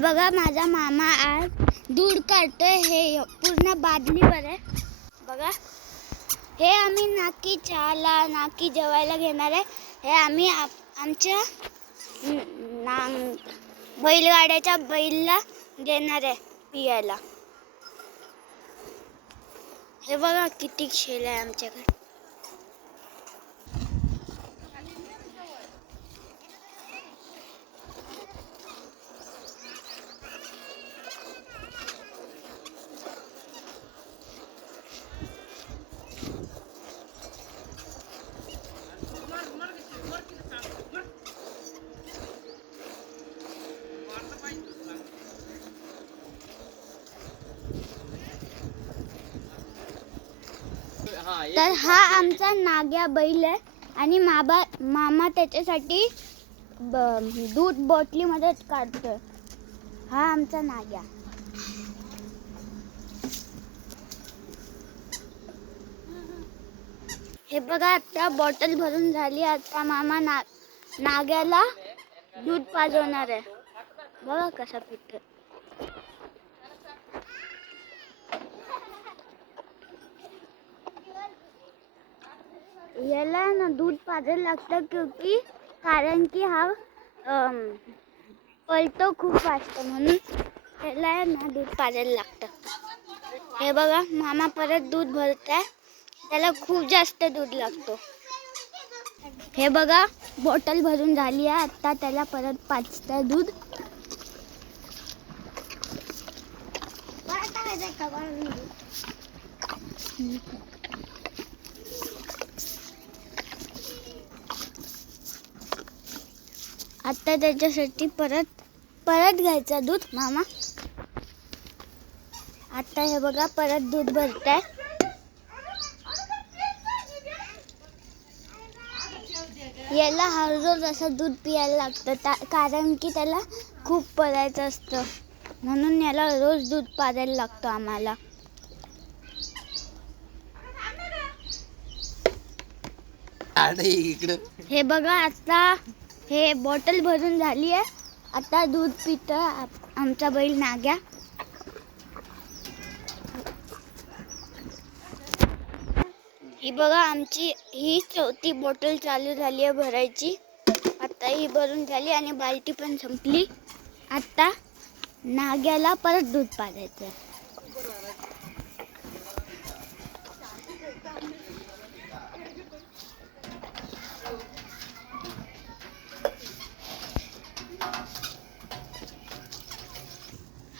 बघा माझा मामा आज दूध काढतोय. हे पूर्ण बादलीवर आहे. बघा हे आम्ही नाकी चहाला नाकी जेवायला घेणार आहे. हे आम्ही आमच्या नांग बैलगाड्याच्या बैलला देणार आहे पियाला. हे बघा किती शेल आहे आमच्याकडे. तर हा आमचा नाग्या बैल आहे. आणि माबा मामा त्याच्यासाठी ब- दूध बॉटलीमध्ये काढतोय. हा आमचा नाग्या. हे बघा आता बॉटल भरून झाली. आता मामा ना नाग्याला दूध पाजवणार आहे. बघा कसा पितो याला ना दूध पाजायला लागतं क्योंकि कारण की हा पलतो पळतो खूप फास्ट म्हणून. त्याला ना दूध पाजायला लागतं. हे बघा मामा परत दूध भरत आहे त्याला खूप जास्त दूध लागतो. हे बघा बॉटल भरून झाली आहे. आता त्याला परत पाजत आहे दूध आता त्याच्यासाठी परत परत घ्यायचं दूध मामा. आता हे बघा परत दूध भरताय. याला हर रोज असं दूध पियायला लागतं कारण की त्याला खूप पळायचं असतं. म्हणून याला रोज दूध पाजायला लागतं आम्हाला. हे बघा आता हे बॉटल भरून झाली आहे. आता दूध पित आमचा बैल नाग्या. ही बघा आमची ही चौथी बॉटल चालू झाली आहे भरायची. आता ही भरून झाली आणि बाल्टी पण संपली. आता नाग्याला परत दूध पाजायचं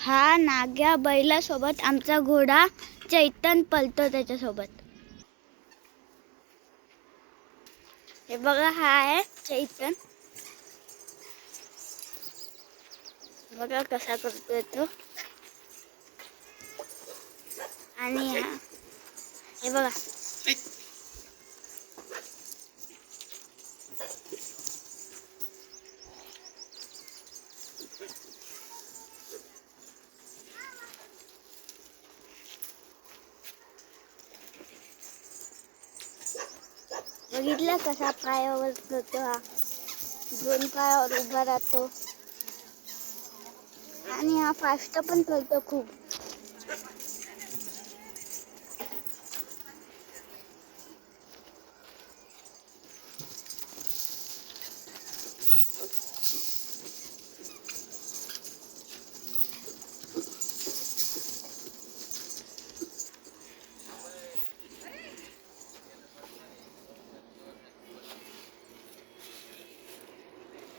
हा नाग्या बैलासोबत आमचा घोडा चैतन पलतो त्याच्यासोबत. हे बघा हा आहे चैतन. बघा कसा करतोय तो. आणि हा हे बघा. बघितला कसा पायावर होतो हा. दोन पायावर उभा राहतो. आणि हा फास्ट पण चालतो खूप.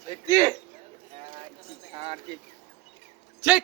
Bekle. Erkek erkek. Çek.